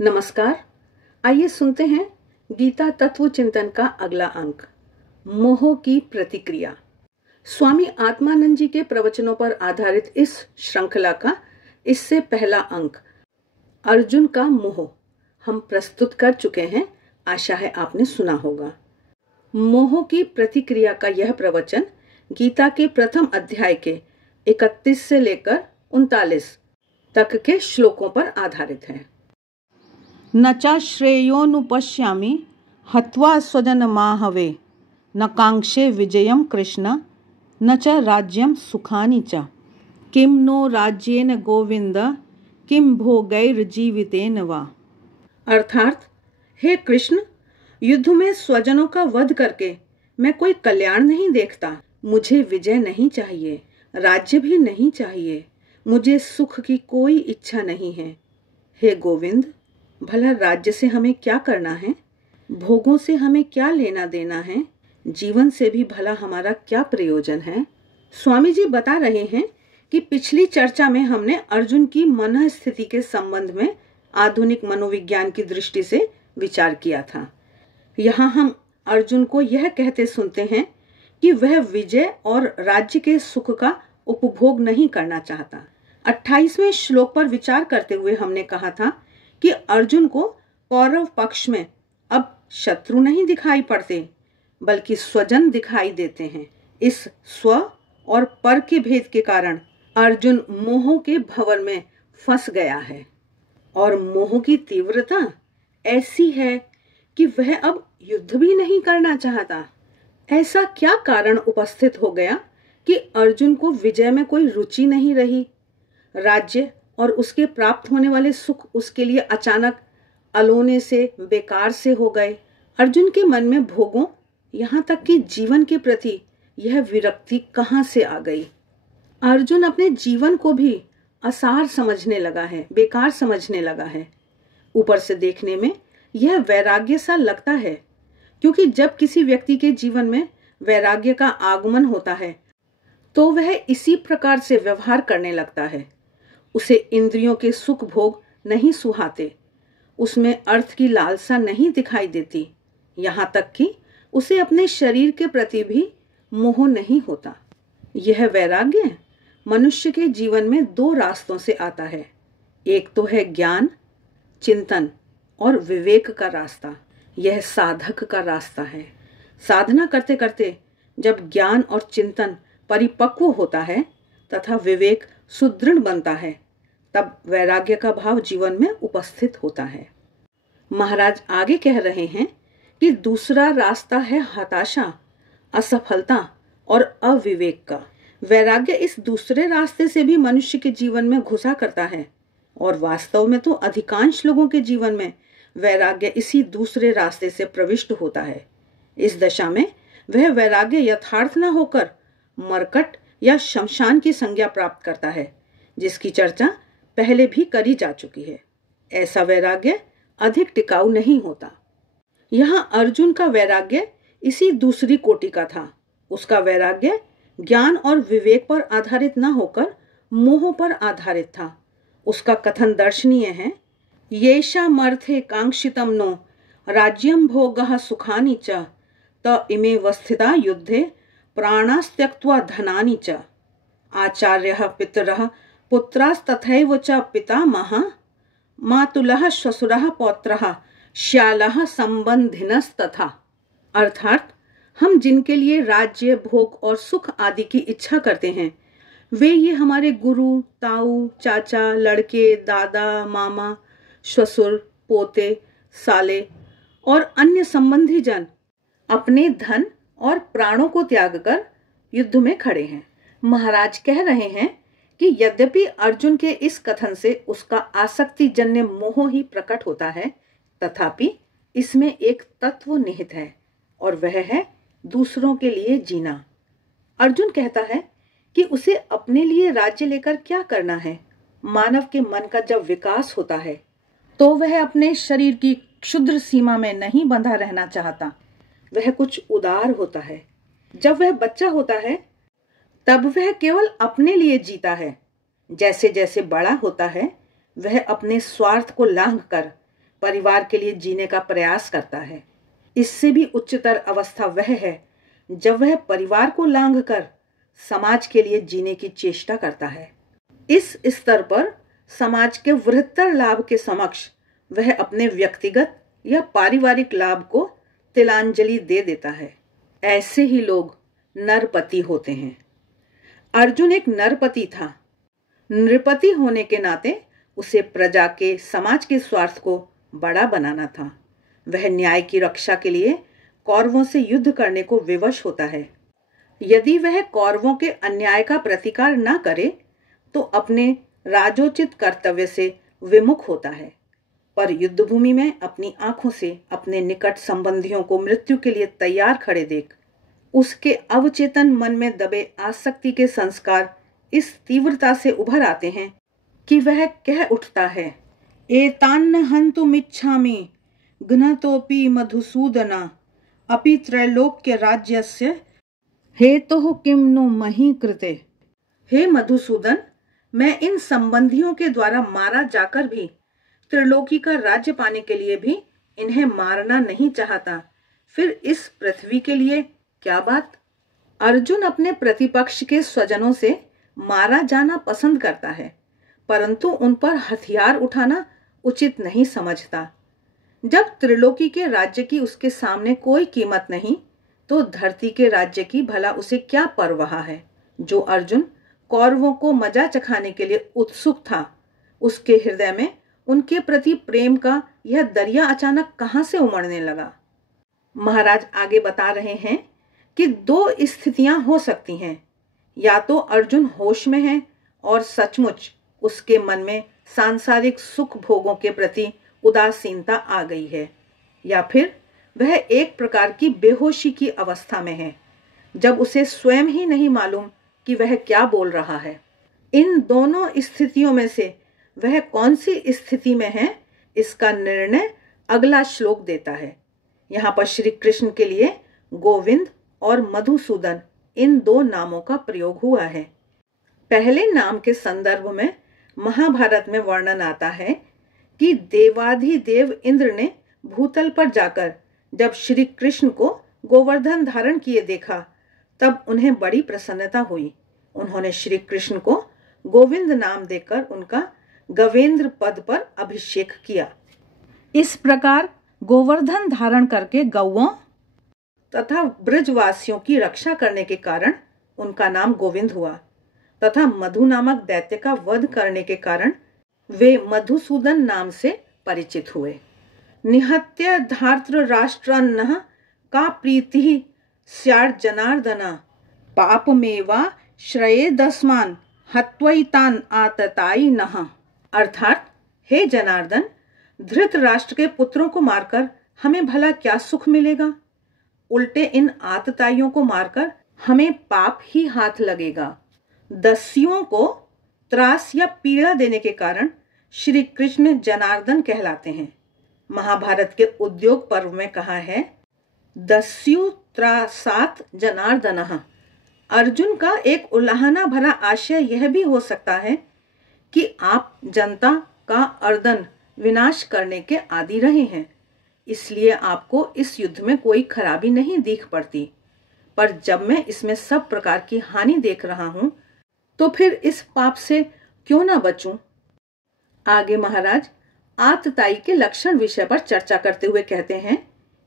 नमस्कार। आइए सुनते हैं गीता तत्व चिंतन का अगला अंक, मोह की प्रतिक्रिया। स्वामी आत्मानंद जी के प्रवचनों पर आधारित इस श्रृंखला का इससे पहला अंक, अर्जुन का मोह, हम प्रस्तुत कर चुके हैं। आशा है आपने सुना होगा। मोह की प्रतिक्रिया का यह प्रवचन गीता के प्रथम अध्याय के 31 से लेकर 39 तक के श्लोकों पर आधारित है। न च श्रेयोनुपश्यामि हत्वा स्वजनमाहवे न कांक्षे विजयं कृष्ण न च राज्यं सुखानि च किं नो राज्येन गोविंद किं भोगैर्जीवितेन वा। अर्थात, हे कृष्ण, युद्ध में स्वजनों का वध करके मैं कोई कल्याण नहीं देखता। मुझे विजय नहीं चाहिए, राज्य भी नहीं चाहिए, मुझे सुख की कोई इच्छा नहीं है। हे गोविंद, भला राज्य से हमें क्या करना है? भोगों से हमें क्या लेना देना है? जीवन से भी भला हमारा क्या प्रयोजन है? स्वामी जी बता रहे हैं कि पिछली चर्चा में हमने अर्जुन की मन स्थिति के संबंध में आधुनिक मनोविज्ञान की दृष्टि से विचार किया था। यहाँ हम अर्जुन को यह कहते सुनते हैं कि वह विजय और राज्य के सुख का उपभोग नहीं करना चाहता। 28वें श्लोक पर विचार करते हुए हमने कहा था कि अर्जुन को कौरव पक्ष में अब शत्रु नहीं दिखाई पड़ते, बल्कि स्वजन दिखाई देते हैं। इस स्व और पर के भेद के कारण अर्जुन मोह के भंवर में फंस गया है और मोह की तीव्रता ऐसी है कि वह अब युद्ध भी नहीं करना चाहता। ऐसा क्या कारण उपस्थित हो गया कि अर्जुन को विजय में कोई रुचि नहीं रही? राज्य और उसके प्राप्त होने वाले सुख उसके लिए अचानक अलोने से, बेकार से हो गए। अर्जुन के मन में भोगों, यहाँ तक कि जीवन के प्रति यह विरक्ति कहाँ से आ गई? अर्जुन अपने जीवन को भी असार समझने लगा है, बेकार समझने लगा है। ऊपर से देखने में यह वैराग्य सा लगता है, क्योंकि जब किसी व्यक्ति के जीवन में वैराग्य का आगमन होता है तो वह इसी प्रकार से व्यवहार करने लगता है। उसे इंद्रियों के सुख भोग नहीं सुहाते, उसमें अर्थ की लालसा नहीं दिखाई देती, यहाँ तक कि उसे अपने शरीर के प्रति भी मोह नहीं होता। यह वैराग्य मनुष्य के जीवन में दो रास्तों से आता है। एक तो है ज्ञान, चिंतन और विवेक का रास्ता। यह साधक का रास्ता है। साधना करते करते जब ज्ञान और चिंतन परिपक्व होता है तथा विवेक सुदृढ़ बनता है, तब वैराग्य का भाव जीवन में उपस्थित होता है। महाराज आगे कह रहे हैं कि दूसरा रास्ता है हताशा, असफलता और अविवेक का। वैराग्य इस दूसरे रास्ते से भी मनुष्य के जीवन में घुसा करता है और वास्तव में तो अधिकांश लोगों के जीवन में वैराग्य इसी दूसरे रास्ते से प्रविष्ट होता है। इस दशा में वह वैराग्य यथार्थ न होकर मरकट या शमशान की संज्ञा प्राप्त करता है, जिसकी चर्चा पहले भी करी जा चुकी है। ऐसा वैराग्य अधिक टिकाऊ नहीं होता। यहाँ अर्जुन का वैराग्य इसी दूसरी कोटि का था। उसका वैराग्य ज्ञान और विवेक पर आधारित न होकर मोह पर आधारित था। उसका कथन दर्शनीय है, येषामर्थे कांक्षितम नो राज्यं भोगः सुखानि च त इमे वस्थिता युद्धे प्राणास्त्यक्त्वा धनानि च आचार्यः पितरः पुत्रास्तथैव च पितामहः मातुलः श्वशुरः पौत्रः श्यालः संबंधिनस्तथा। अर्थात, हम जिनके लिए राज्य, भोग और सुख आदि की इच्छा करते हैं, वे ये हमारे गुरु, ताऊ, चाचा, लड़के, दादा, मामा, श्वशुर, पोते, साले और अन्य संबंधी जन अपने धन और प्राणों को त्याग कर युद्ध में खड़े हैं। महाराज कह रहे हैं कि यद्यपि अर्जुन के इस कथन से उसका आसक्तिजन्य मोह ही प्रकट होता है, तथापि इसमें एक तत्व निहित है और वह है दूसरों के लिए जीना। अर्जुन कहता है कि उसे अपने लिए राज्य लेकर क्या करना है। मानव के मन का जब विकास होता है तो वह अपने शरीर की क्षुद्र सीमा में नहीं बंधा रहना चाहता, वह कुछ उदार होता है। जब वह बच्चा होता है तब वह केवल अपने लिए जीता है। जैसे जैसे बड़ा होता है वह अपने स्वार्थ को लांघकर परिवार के लिए जीने का प्रयास करता है। इससे भी उच्चतर अवस्था वह है जब वह परिवार को लांघकर समाज के लिए जीने की चेष्टा करता है। इस स्तर पर समाज के वृहत्तर लाभ के समक्ष वह अपने व्यक्तिगत या पारिवारिक लाभ को तिलांजलि दे देता है। ऐसे ही लोग नरपति होते हैं। अर्जुन एक नरपति था। नृपति होने के नाते उसे प्रजा के, समाज के स्वार्थ को बड़ा बनाना था। वह न्याय की रक्षा के लिए कौरवों से युद्ध करने को विवश होता है। यदि वह कौरवों के अन्याय का प्रतिकार न करे तो अपने राजोचित कर्तव्य से विमुख होता है, पर युद्धभूमि में अपनी आंखों से अपने निकट संबंधियों को मृत्यु के लिए तैयार खड़े देख उसके अवचेतन मन में दबे आसक्ति के संस्कार इस तीव्रता से उभर आते हैं कि वह कह उठता है, एतान्न हन्तुमिच्छामि घ्नतोपि मधुसूदना अपि त्रैलोक्य राज्यस्य हेतुः किं नु मही कृते। हे मधुसूदन, मैं इन संबंधियों के द्वारा मारा जाकर भी त्रिलोकी का राज्य पाने के लिए भी इन्हें मारना नहीं चाहता, फिर इस पृथ्वी के लिए क्या बात। अर्जुन अपने प्रतिपक्ष के स्वजनों से मारा जाना पसंद करता है, परंतु उन पर हथियार उठाना उचित नहीं समझता। जब त्रिलोकी के राज्य की उसके सामने कोई कीमत नहीं, तो धरती के राज्य की भला उसे क्या परवाह है। जो अर्जुन कौरवों को मजा चखाने के लिए उत्सुक था, उसके हृदय में उनके प्रति प्रेम का यह दरिया अचानक कहां से उमड़ने लगा। महाराज आगे बता रहे हैं कि दो स्थितियां हो सकती हैं। या तो अर्जुन होश में है और सचमुच उसके मन में सांसारिक सुख भोगों के प्रति उदासीनता आ गई है, या फिर वह एक प्रकार की बेहोशी की अवस्था में है, जब उसे स्वयं ही नहीं मालूम कि वह क्या बोल रहा है। इन दोनों स्थितियों में से वह कौन सी स्थिति में है, इसका निर्णय अगला श्लोक देता है। यहाँ पर श्री कृष्ण के लिए गोविंद और मधुसूदन इन दो नामों का प्रयोग हुआ है। पहले नाम के संदर्भ में महाभारत में वर्णन आता है कि देवाधिदेव इंद्र ने भूतल पर जाकर जब श्री कृष्ण को गोवर्धन धारण किए देखा, तब उन्हें बड़ी प्रसन्नता हुई। उन्होंने श्री कृष्ण को गोविंद नाम देकर उनका गवेंद्र पद पर अभिषेक किया। इस प्रकार गोवर्धन धारण करके गौओं तथा ब्रजवासियों की रक्षा करने के कारण उनका नाम गोविंद हुआ, तथा मधु नामक दैत्य का वध करने के कारण वे मधुसूदन नाम से परिचित हुए। निहत्य धार्त्र राष्ट्रान्नः का प्रीति स्यात् जनार्दन पापमेवा श्रयेदस्मान् हत्वैतान् आततायिनः। अर्थात, हे जनार्दन, धृतराष्ट्र के पुत्रों को मारकर हमें भला क्या सुख मिलेगा, उल्टे इन आतताइयों को मारकर हमें पाप ही हाथ लगेगा। दस्युओं को त्रास या पीड़ा देने के कारण श्री कृष्ण जनार्दन कहलाते हैं। महाभारत के उद्योग पर्व में कहा है, दस्यु त्रासात जनार्दनः। अर्जुन का एक उल्लाहना भरा आशय यह भी हो सकता है कि आप जनता का अर्दन विनाश करने के आदी रहे हैं, इसलिए आपको इस युद्ध में कोई खराबी नहीं दिख पड़ती। पर जब मैं इसमें सब प्रकार की हानि देख रहा हूं, तो फिर इस पाप से क्यों ना बचूं। आगे महाराज आतताई के लक्षण विषय पर चर्चा करते हुए कहते हैं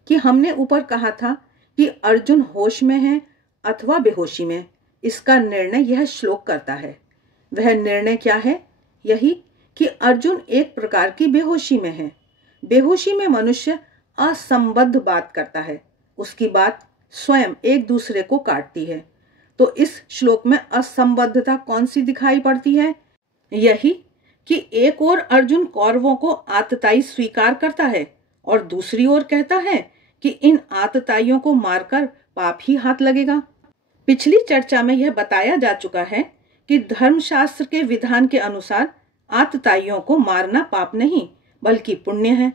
कि हमने ऊपर कहा था कि अर्जुन होश में है अथवा बेहोशी में, इसका निर्णय यह श्लोक करता है। वह निर्णय क्या है? यही कि अर्जुन एक प्रकार की बेहोशी में है। बेहोशी में मनुष्य असंबद्ध बात करता है, उसकी बात स्वयं एक दूसरे को काटती है। तो इस श्लोक में असंबद्धता कौन सी दिखाई पड़ती है? यही कि एक ओर अर्जुन कौरवों को आतताई स्वीकार करता है और दूसरी ओर कहता है कि इन आतताइयों को मारकर पाप ही हाथ लगेगा। पिछली चर्चा में यह बताया जा चुका है कि धर्मशास्त्र के विधान के अनुसार आतताइयों को मारना पाप नहीं बल्कि पुण्य है,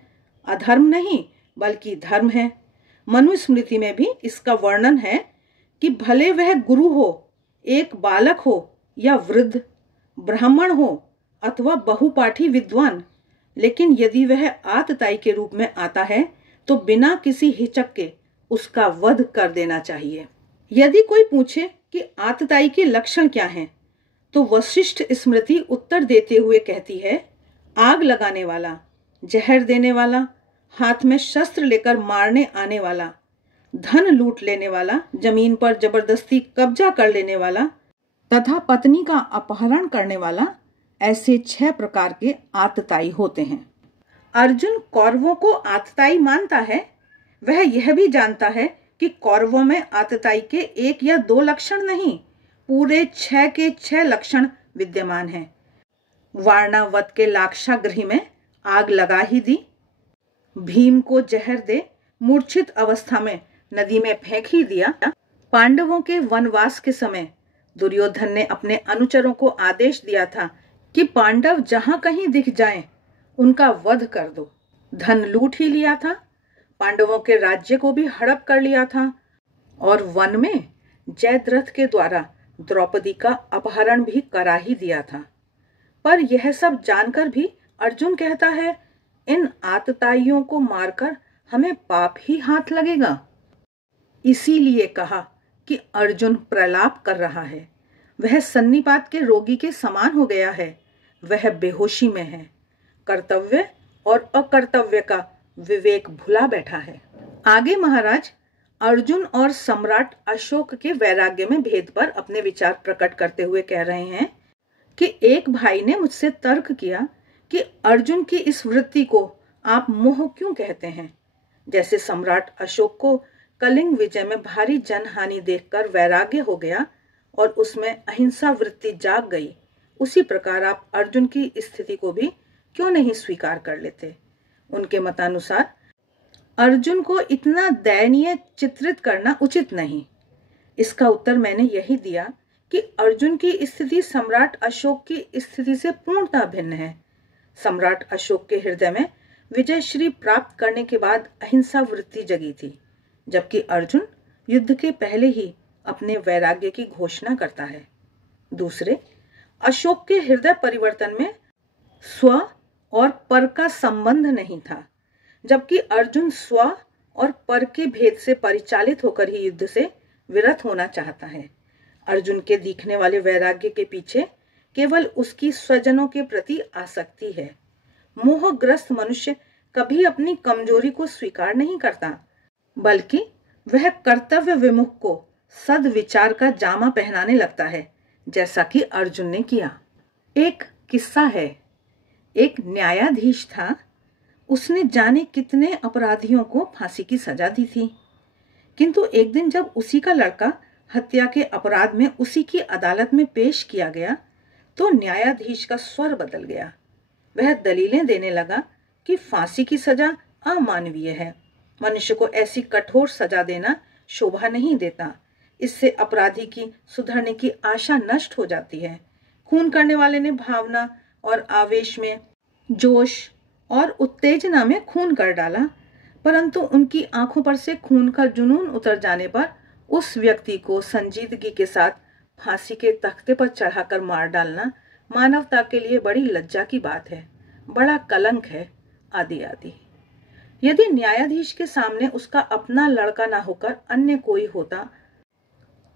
अधर्म नहीं बल्कि धर्म है। मनुस्मृति में भी इसका वर्णन है कि भले वह गुरु हो, एक बालक हो या वृद्ध, ब्राह्मण हो अथवा बहुपाठी विद्वान, लेकिन यदि वह आतताई के रूप में आता है तो बिना किसी हिचक के उसका वध कर देना चाहिए। यदि कोई पूछे कि आतताई के लक्षण क्या हैं, तो वशिष्ठ स्मृति उत्तर देते हुए कहती है, आग लगाने वाला, जहर देने वाला, हाथ में शस्त्र लेकर मारने आने वाला, धन लूट लेने वाला, जमीन पर जबरदस्ती कब्जा कर लेने वाला तथा पत्नी का अपहरण करने वाला, ऐसे 6 प्रकार के आतताई होते हैं। अर्जुन कौरवों को आतताई मानता है। वह यह भी जानता है कि कौरवों में आतताई के 1 या 2 लक्षण नहीं, पूरे 6 के 6 लक्षण विद्यमान हैं। वारणावत के लाक्षागृह में आग लगा ही दी, भीम को जहर दे मूर्छित अवस्था में नदी में फेंक ही दिया। पांडवों के वनवास के समय दुर्योधन ने अपने अनुचरों को आदेश दिया था कि पांडव जहां कहीं दिख जाएं, उनका वध कर दो। धन लूट ही लिया था, पांडवों के राज्य को भी हड़प कर लिया था और वन में जयद्रथ के द्वारा द्रौपदी का अपहरण भी करा ही दिया था। पर यह सब जानकर भी अर्जुन कहता है, इन आतताइयों को मारकर हमें पाप ही हाथ लगेगा। इसीलिए कहा कि अर्जुन प्रलाप कर रहा है। वह सन्निपात के रोगी के समान हो गया है। वह बेहोशी में है, कर्तव्य और अकर्तव्य का विवेक भुला बैठा है। आगे महाराज अर्जुन और सम्राट अशोक के वैराग्य में भेद पर अपने विचार प्रकट करते हुए कह रहे हैं कि एक भाई ने मुझसे तर्क किया कि अर्जुन की इस वृत्ति को आप मोह क्यों कहते हैं। जैसे सम्राट अशोक को कलिंग विजय में भारी जनहानि देखकर वैराग्य हो गया और उसमें अहिंसा वृत्ति जाग गई, उसी प्रकार आप अर्जुन की स्थिति को भी क्यों नहीं स्वीकार कर लेते। उनके मतानुसार अर्जुन को इतना दयनीय चित्रित करना उचित नहीं। इसका उत्तर मैंने यही दिया कि अर्जुन की स्थिति सम्राट अशोक की स्थिति से पूर्णतः भिन्न है। सम्राट अशोक के हृदय में विजय श्री प्राप्त करने के बाद अहिंसा वृत्ति जगी थी, जबकि अर्जुन युद्ध के पहले ही अपने वैराग्य की घोषणा करता है। दूसरे, अशोक के हृदय परिवर्तन में स्व और पर का संबंध नहीं था, जबकि अर्जुन स्व और पर के भेद से परिचालित होकर ही युद्ध से विरत होना चाहता है। अर्जुन के दिखने वाले वैराग्य के पीछे केवल उसकी स्वजनों के प्रति आसक्ति है। मोहग्रस्त मनुष्य कभी अपनी कमजोरी को स्वीकार नहीं करता, बल्कि वह कर्तव्य विमुख को सद्विचार का जामा पहनाने लगता है, जैसा कि अर्जुन ने किया। एक किस्सा है। एक न्यायाधीश था। उसने जाने कितने अपराधियों को फांसी की सजा दी थी, किंतु एक दिन जब उसी का लड़का हत्या के अपराध में उसी की अदालत में पेश किया गया तो न्यायाधीश का स्वर बदल गया। वह दलीलें देने लगा कि फांसी की सजा अमानवीय है, मनुष्य को ऐसी कठोर सजा देना शोभा नहीं देता, इससे अपराधी की सुधरने की आशा नष्ट हो जाती है। खून करने वाले ने भावना और आवेश में, जोश और उत्तेजना में खून कर डाला, परंतु उनकी आंखों पर से खून का जुनून उतर जाने पर उस व्यक्ति को संजीदगी के साथ फांसी के तख्ते पर चढ़ाकर मार डालना मानवता के लिए बड़ी लज्जा की बात है, बड़ा कलंक है, आदि आदि। यदि न्यायाधीश के सामने उसका अपना लड़का ना होकर अन्य कोई होता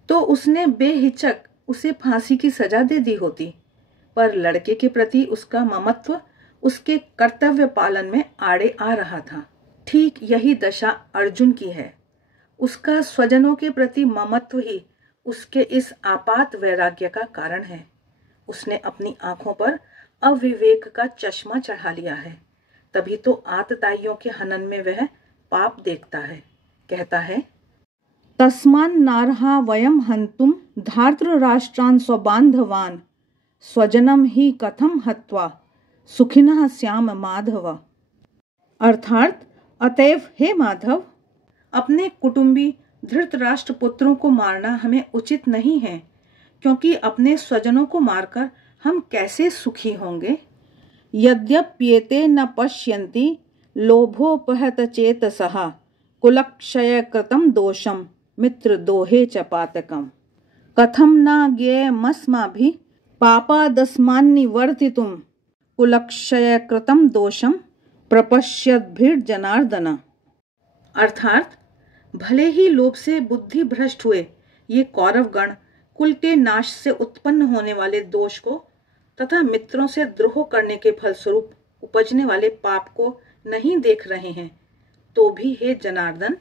तो उसने बेहिचक उसे फांसी की सजा दे दी होती, पर लड़के के प्रति उसका ममत्व उसके कर्तव्य पालन में आड़े आ रहा था। ठीक यही दशा अर्जुन की है। उसका स्वजनों के प्रति ममत्व ही उसके इस आपात वैराग्य का कारण है। उसने अपनी आंखों पर अविवेक का चश्मा चढ़ा लिया है, तभी तो आतताइयों के हनन में वह पाप देखता है। कहता है, तस्मान नारहा वयम हंतुम धार्तृ राष्ट्रान स्वबांधवान स्वजनम ही कथम हत्वा सुखिनः श्याम माधव। अर्थात, अतएव हे माधव, अपने कुटुंबी धृतराष्ट्र पुत्रों को मारना हमें उचित नहीं है, क्योंकि अपने स्वजनों को मारकर हम कैसे सुखी होंगे। यद्यप्येते न पश्यन्ति लोभोपहत चेतसः कुलक्षय कृतं दोषम मित्र दोहे च पातकम। कथम न ज्ञेयमस्माभिः पापादस्मान्निवर्तितुं कुलक्षय कृतं दोषम प्रपश्यद्भिर्जनार्दन। अर्थात भले ही लोभ से बुद्धि भ्रष्ट हुए ये कौरवगण कुल के नाश से उत्पन्न होने वाले दोष को तथा मित्रों से द्रोह करने के फलस्वरूप उपजने वाले पाप को नहीं देख रहे हैं, तो भी हे जनार्दन,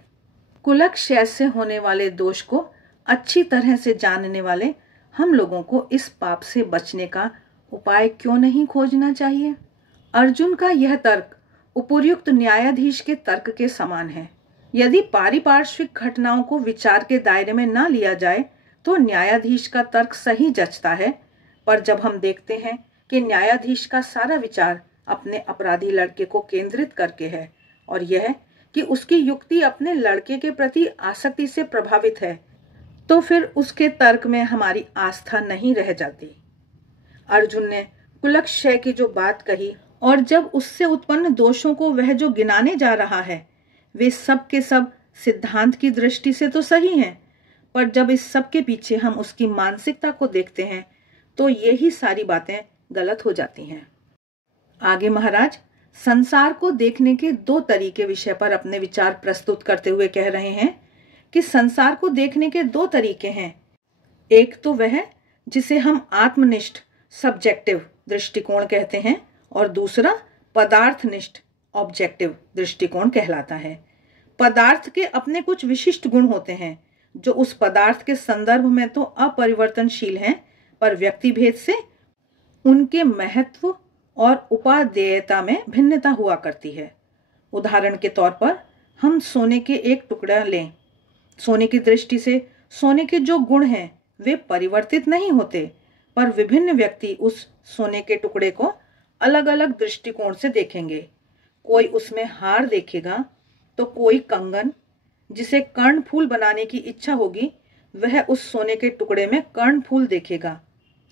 कुलक्षय से होने वाले दोष को अच्छी तरह से जानने वाले हम लोगों को इस पाप से बचने का उपाय क्यों नहीं खोजना चाहिए। अर्जुन का यह तर्क उपर्युक्त न्यायाधीश के तर्क के समान है। यदि पारिपार्श्विक घटनाओं को विचार के दायरे में न लिया जाए तो न्यायाधीश का तर्क सही जचता है, पर जब हम देखते हैं कि न्यायाधीश का सारा विचार अपने अपराधी लड़के को केंद्रित करके है और यह कि उसकी युक्ति अपने लड़के के प्रति आसक्ति से प्रभावित है, तो फिर उसके तर्क में हमारी आस्था नहीं रह जाती। अर्जुन ने कुलक्षय की जो बात कही और जब उससे उत्पन्न दोषों को वह जो गिनाने जा रहा है, वे सब के सब सिद्धांत की दृष्टि से तो सही हैं, पर जब इस सब के पीछे हम उसकी मानसिकता को देखते हैं तो यही सारी बातें गलत हो जाती हैं। आगे महाराज संसार को देखने के दो तरीके विषय पर अपने विचार प्रस्तुत करते हुए कह रहे हैं कि संसार को देखने के दो तरीके हैं। एक तो वह जिसे हम आत्मनिष्ठ सब्जेक्टिव दृष्टिकोण कहते हैं और दूसरा पदार्थनिष्ठ ऑब्जेक्टिव दृष्टिकोण कहलाता है। पदार्थ के अपने कुछ विशिष्ट गुण होते हैं जो उस पदार्थ के संदर्भ में तो अपरिवर्तनशील हैं, पर व्यक्ति भेद से उनके महत्व और उपादेयता में भिन्नता हुआ करती है। उदाहरण के तौर पर हम सोने के एक टुकड़ा लें। सोने की दृष्टि से सोने के जो गुण हैं वे परिवर्तित नहीं होते, पर विभिन्न व्यक्ति उस सोने के टुकड़े को अलग अलग दृष्टिकोण से देखेंगे। कोई उसमें हार देखेगा तो कोई कंगन। जिसे कर्णफूल बनाने की इच्छा होगी वह उस सोने के टुकड़े में कर्णफूल देखेगा।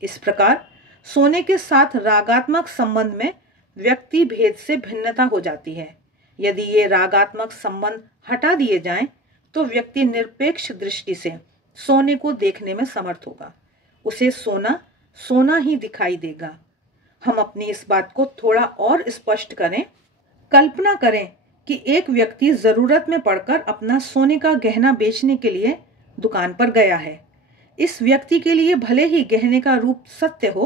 इस प्रकार सोने के साथ रागात्मक संबंध में व्यक्ति भेद से भिन्नता हो जाती है। यदि ये रागात्मक संबंध हटा दिए जाएं तो व्यक्ति निरपेक्ष दृष्टि से सोने को देखने में समर्थ होगा। उसे सोना सोना ही दिखाई देगा। हम अपनी इस बात को थोड़ा और स्पष्ट करें। कल्पना करें कि एक व्यक्ति जरूरत में पड़कर अपना सोने का गहना बेचने के लिए दुकान पर गया है। इस व्यक्ति के लिए भले ही गहने का रूप सत्य हो,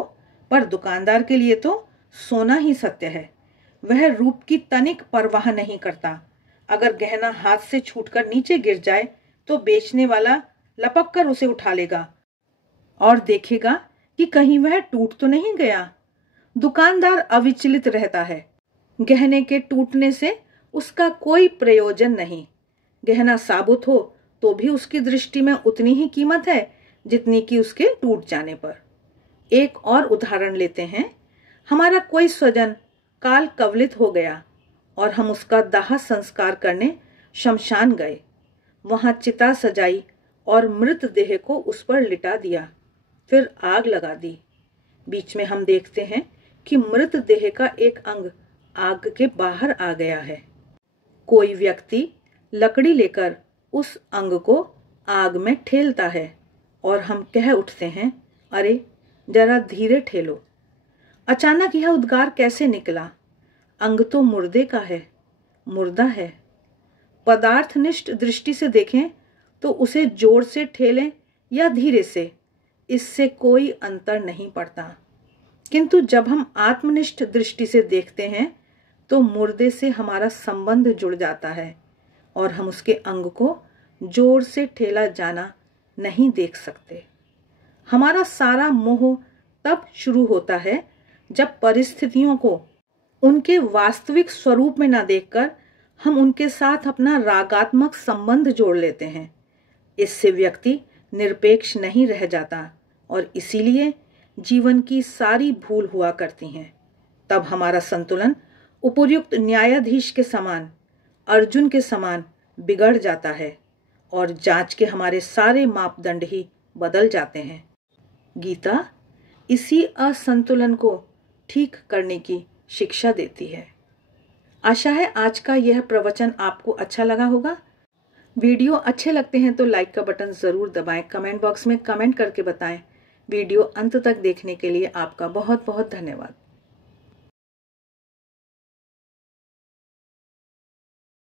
पर दुकानदार के लिए तो सोना ही सत्य है। वह रूप की तनिक परवाह नहीं करता। अगर गहना हाथ से छूटकर नीचे गिर जाए तो बेचने वाला लपक कर उसे उठा लेगा और देखेगा कि कहीं वह टूट तो नहीं गया। दुकानदार अविचलित रहता है। गहने के टूटने से उसका कोई प्रयोजन नहीं। गहना साबुत हो तो भी उसकी दृष्टि में उतनी ही कीमत है जितनी कि उसके टूट जाने पर। एक और उदाहरण लेते हैं। हमारा कोई स्वजन काल कवलित हो गया और हम उसका दाह संस्कार करने शमशान गए। वहां चिता सजाई और मृत देह को उस पर लिटा दिया, फिर आग लगा दी। बीच में हम देखते हैं कि मृत देह का एक अंग आग के बाहर आ गया है। कोई व्यक्ति लकड़ी लेकर उस अंग को आग में ठेलता है और हम कह उठते हैं, अरे जरा धीरे ठेलो। अचानक यह उद्गार कैसे निकला? अंग तो मुर्दे का है, मुर्दा है। पदार्थनिष्ठ दृष्टि से देखें तो उसे जोर से ठेलें या धीरे से, इससे कोई अंतर नहीं पड़ता। किंतु जब हम आत्मनिष्ठ दृष्टि से देखते हैं तो मुर्दे से हमारा संबंध जुड़ जाता है और हम उसके अंग को जोर से ठेला जाना नहीं देख सकते। हमारा सारा मोह तब शुरू होता है जब परिस्थितियों को उनके वास्तविक स्वरूप में न देखकर हम उनके साथ अपना रागात्मक संबंध जोड़ लेते हैं। इससे व्यक्ति निरपेक्ष नहीं रह जाता और इसीलिए जीवन की सारी भूल हुआ करती हैं। तब हमारा संतुलन उपर्युक्त न्यायाधीश के समान, अर्जुन के समान बिगड़ जाता है और जांच के हमारे सारे मापदंड ही बदल जाते हैं। गीता इसी असंतुलन को ठीक करने की शिक्षा देती है। आशा है आज का यह प्रवचन आपको अच्छा लगा होगा। वीडियो अच्छे लगते हैं तो लाइक का बटन जरूर दबाएं, कमेंट बॉक्स में कमेंट करके बताएं। वीडियो अंत तक देखने के लिए आपका बहुत बहुत धन्यवाद।